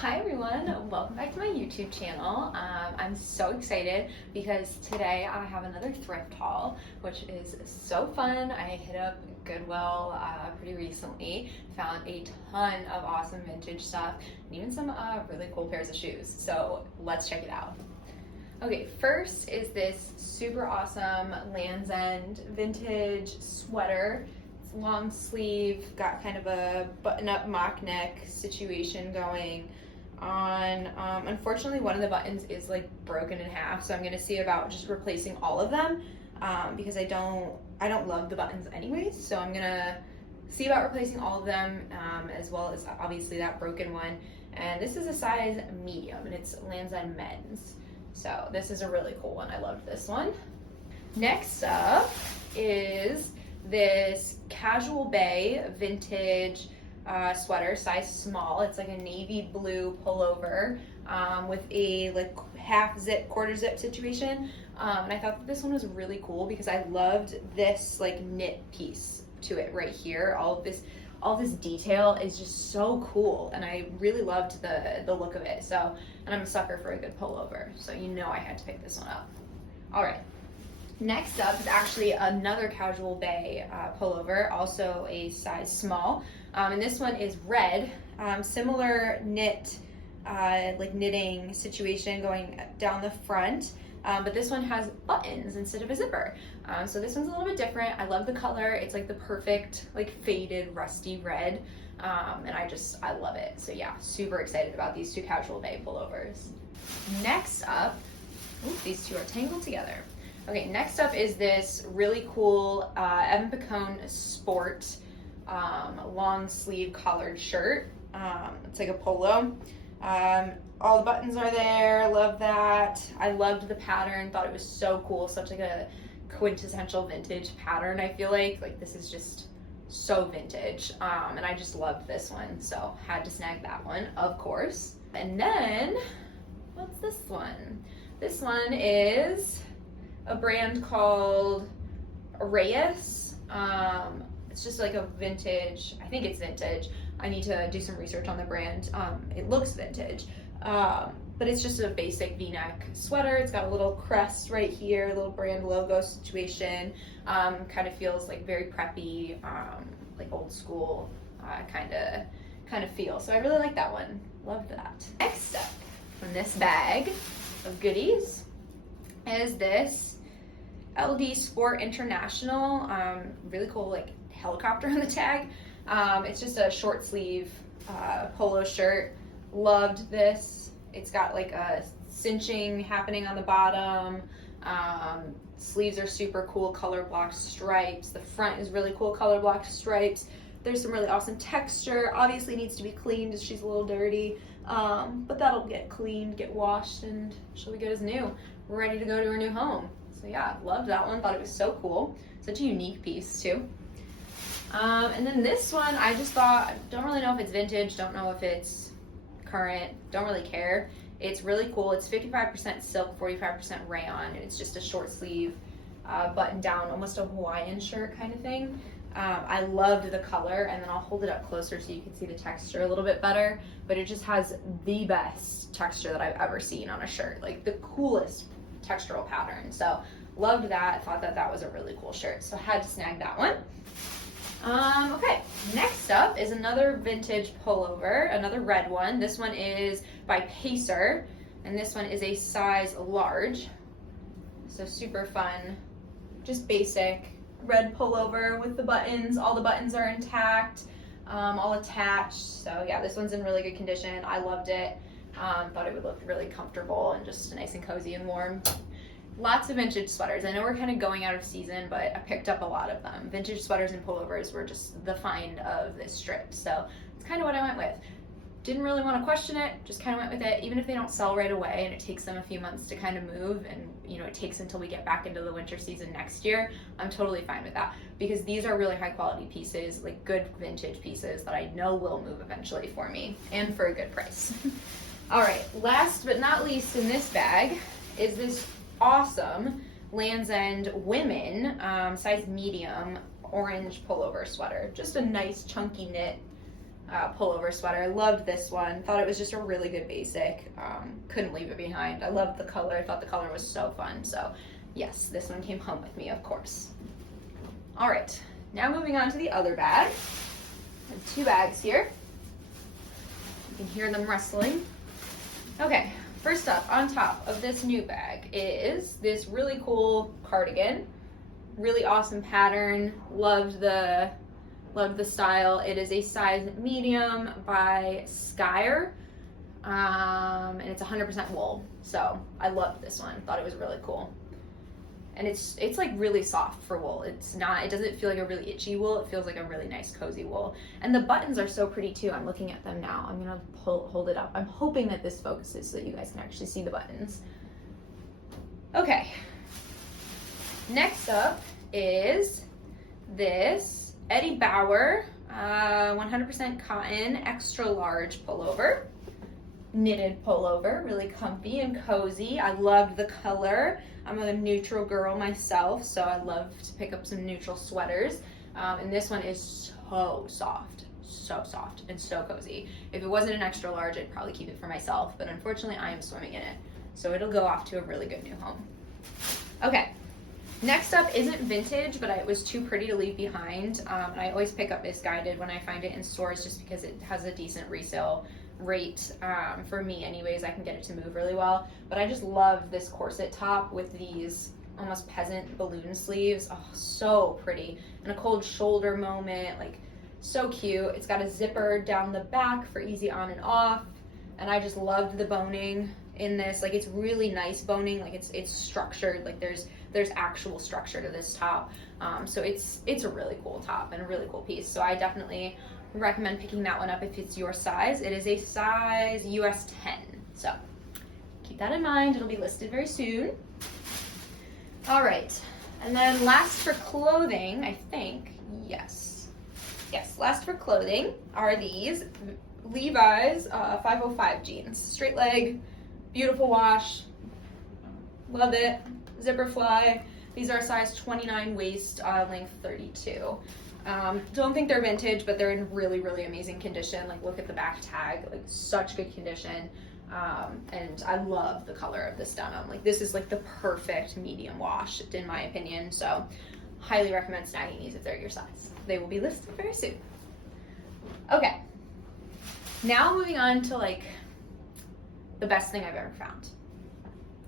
Hi everyone, welcome back to my YouTube channel. I'm so excited because today I have another thrift haul, which is so fun. I hit up Goodwill pretty recently, found a ton of awesome vintage stuff, and even some really cool pairs of shoes. So let's check it out. Okay, first is this super awesome Land's End vintage sweater. It's long sleeve, got kind of a button-up mock neck situation going on. Unfortunately, one of the buttons is like broken in half, so I'm gonna see about just replacing all of them because I don't love the buttons anyways. So I'm gonna see about replacing all of them as well as obviously that broken one. And this is a size medium, and it's Land's End men's. So this is a really cool one. I loved this one. Next up is this Casual Bay vintage sweater, size small. It's like a navy blue pullover with a like half zip, quarter zip situation. And I thought that this one was really cool because I loved this like knit piece to it right here. All this detail is just so cool, and I really loved the look of it. So, and I'm a sucker for a good pullover, so you know I had to pick this one up. All right. Next up is actually another Casual Bay pullover, also a size small, and this one is red. Similar knit, like knitting situation going down the front, but this one has buttons instead of a zipper. So this one's a little bit different. I love the color. It's like the perfect like faded rusty red, and I love it. So yeah, super excited about these two Casual Bay pullovers. Next up, these two are tangled together. Okay, next up is this really cool Evan Picone Sport long sleeve collared shirt. It's like a polo. All the buttons are there, love that. I loved the pattern, thought it was so cool, such like a quintessential vintage pattern. I feel like this is just so vintage, and I just loved this one, so had to snag that one, of course. And then, what's this one? This one is a brand called Reyes. It's just like a vintage, I think it's vintage. I need to do some research on the brand. It looks vintage, but it's just a basic v-neck sweater. It's got a little crest right here, a little brand logo situation. Kind of feels like very preppy, like old school kind of feel. So I really like that one. Loved that. Next up from this bag of goodies is this LD Sport International, really cool like helicopter on the tag. It's just a short sleeve polo shirt. Loved this. It's got like a cinching happening on the bottom. Sleeves are super cool color block stripes. The front is really cool color block stripes. There's some really awesome texture. Obviously needs to be cleaned as she's a little dirty, but that'll get cleaned, get washed, and she'll be good as new. We're ready to go to her new home. So yeah, loved that one. Thought it was so cool. Such a unique piece too. And then this one, I just thought, don't really know if it's vintage, don't know if it's current, don't really care. It's really cool. It's 55% silk, 45% rayon, and it's just a short sleeve, button down, almost a Hawaiian shirt kind of thing. I loved the color, and then I'll hold it up closer so you can see the texture a little bit better, but it just has the best texture that I've ever seen on a shirt, like the coolest textural pattern. So loved that, thought that was a really cool shirt, so had to snag that one. Okay, next up is another vintage pullover, another red one. This one is by Pacer, and this one is a size large, so super fun, just basic red pullover with the buttons. All the buttons are intact, all attached, so yeah, this one's in really good condition. I loved it. Thought it would look really comfortable and just nice and cozy and warm. Lots of vintage sweaters. I know we're kind of going out of season, but I picked up a lot of them. Vintage sweaters and pullovers were just the find of this strip, so it's kind of what I went with. Didn't really want to question it, just kind of went with it. Even if they don't sell right away and it takes them a few months to kind of move, and you know it takes until we get back into the winter season next year, I'm totally fine with that, because these are really high quality pieces, like good vintage pieces that I know will move eventually for me and for a good price. All right, last but not least in this bag is this awesome Land's End women size medium orange pullover sweater. Just a nice chunky knit pullover sweater. Loved this one. Thought it was just a really good basic. Couldn't leave it behind. I loved the color. I thought the color was so fun. So yes, this one came home with me, of course. All right, now moving on to the other bag. I have 2 bags here. You can hear them rustling. Okay, first up, on top of this new bag is this really cool cardigan. Really awesome pattern. Loved the style. It is a size medium by Skyer, and it's 100% wool. So I loved this one. Thought it was really cool. And it's like really soft for wool. It doesn't feel like a really itchy wool. It feels like a really nice cozy wool. And the buttons are so pretty too. I'm looking at them now. I'm gonna hold it up. I'm hoping that this focuses so that you guys can actually see the buttons. Okay. Next up is this Eddie Bauer 100% cotton extra large pullover. Knitted pullover, really comfy and cozy. I loved the color. I'm a neutral girl myself, so I love to pick up some neutral sweaters. And this one is so soft and so cozy. If it wasn't an extra large, I'd probably keep it for myself, but unfortunately I am swimming in it. So it'll go off to a really good new home. Okay, next up isn't vintage, but it was too pretty to leave behind. And I always pick up Misguided when I find it in stores just because it has a decent resale rate. For me anyways, I can get it to move really well. But I just love this corset top with these almost peasant balloon sleeves. Oh, so pretty. And a cold shoulder moment, like so cute. It's got a zipper down the back for easy on and off. And I just loved the boning in this. Like it's really nice boning, like it's structured, like there's actual structure to this top. So it's a really cool top and a really cool piece. So I definitely recommend picking that one up if it's your size. It is a size US 10. So keep that in mind. It'll be listed very soon. All right. And then last for clothing, I think, yes, last for clothing are these Levi's 505 jeans. Straight leg, beautiful wash, love it, zipper fly. These are size 29 waist, length 32. Don't think they're vintage, but they're in really, really amazing condition. Like look at the back tag, like such good condition. And I love the color of this denim. Like this is like the perfect medium wash in my opinion. So highly recommend snagging these if they're your size. They will be listed very soon. Okay, now moving on to like the best thing I've ever found.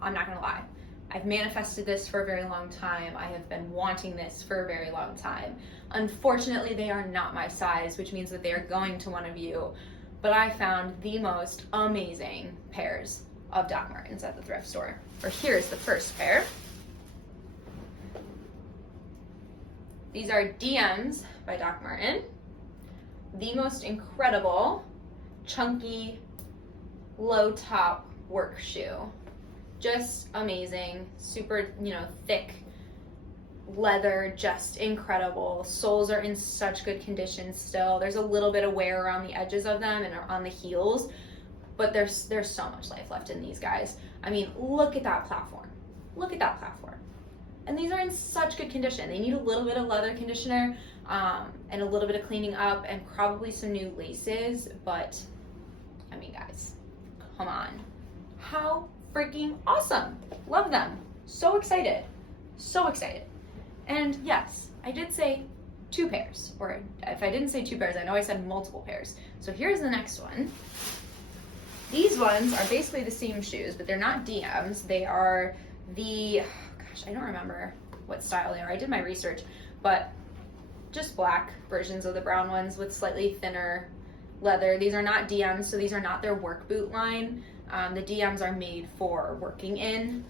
I'm not gonna lie. I've manifested this for a very long time. I have been wanting this for a very long time. Unfortunately, they are not my size, which means that they are going to one of you. But I found the most amazing pairs of Doc Martens at the thrift store. Or here's the first pair. These are DMs by Doc Marten. The most incredible, chunky, low top work shoe. Just amazing, super, thick leather, just incredible. Soles are in such good condition still. There's a little bit of wear around the edges of them and on the heels, but there's so much life left in these guys. I mean, look at that platform. Look at that platform. And these are in such good condition. They need a little bit of leather conditioner and a little bit of cleaning up and probably some new laces, but I mean, guys, come on. How freaking awesome. Love them. So excited. So excited. And yes, I did say 2 pairs, or if I didn't say 2 pairs, I know I said multiple pairs. So here's the next one. These ones are basically the same shoes, but they're not DMs. They are the, I don't remember what style they are. I did my research, but just black versions of the brown ones with slightly thinner leather. These are not DMs, so these are not their work boot line. The DMs are made for working in.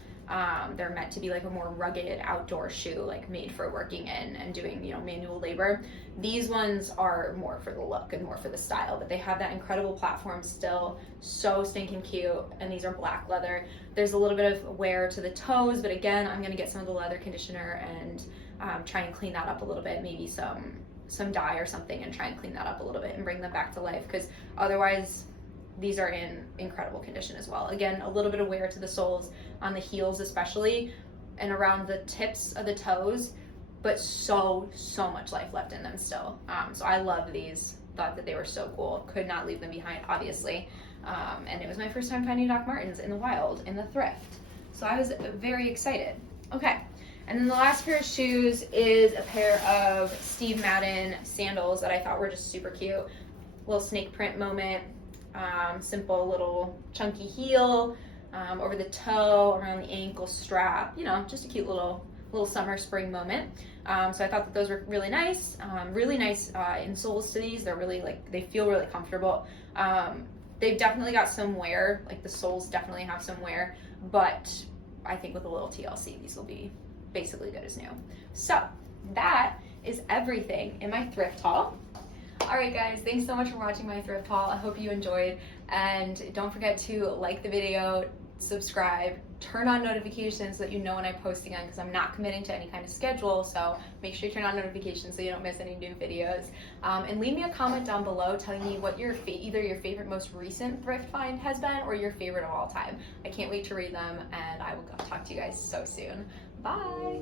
They're meant to be like a more rugged outdoor shoe, like made for working in and doing, manual labor. These ones are more for the look and more for the style, but they have that incredible platform still, so stinking cute. And these are black leather. There's a little bit of wear to the toes, but again, I'm gonna get some of the leather conditioner and try and clean that up a little bit, maybe some dye or something, and try and clean that up a little bit and bring them back to life, because otherwise these are in incredible condition as well. Again, a little bit of wear to the soles, on the heels especially, and around the tips of the toes, but so much life left in them still. So I love these. thought that they were so cool. Could not leave them behind, obviously. And it was my first time finding Doc Martens in the wild, in the thrift. So I was very excited. Okay, and then the last pair of shoes is a pair of Steve Madden sandals that I thought were just super cute. Little snake print moment, simple little chunky heel, over the toe, around the ankle strap, you know, just a cute little summer spring moment. So I thought that those were really nice. Really nice insoles to these. They're really they feel really comfortable. They've definitely got some wear, like the soles definitely have some wear, but I think with a little TLC, these will be basically good as new. So that is everything in my thrift haul. All right, guys, thanks so much for watching my thrift haul. I hope you enjoyed, and don't forget to like the video, subscribe, turn on notifications so that you know when I post again, because I'm not committing to any kind of schedule, so make sure you turn on notifications so you don't miss any new videos. And leave me a comment down below telling me what your either your favorite most recent thrift find has been or your favorite of all time. I can't wait to read them, and I will talk to you guys so soon. Bye!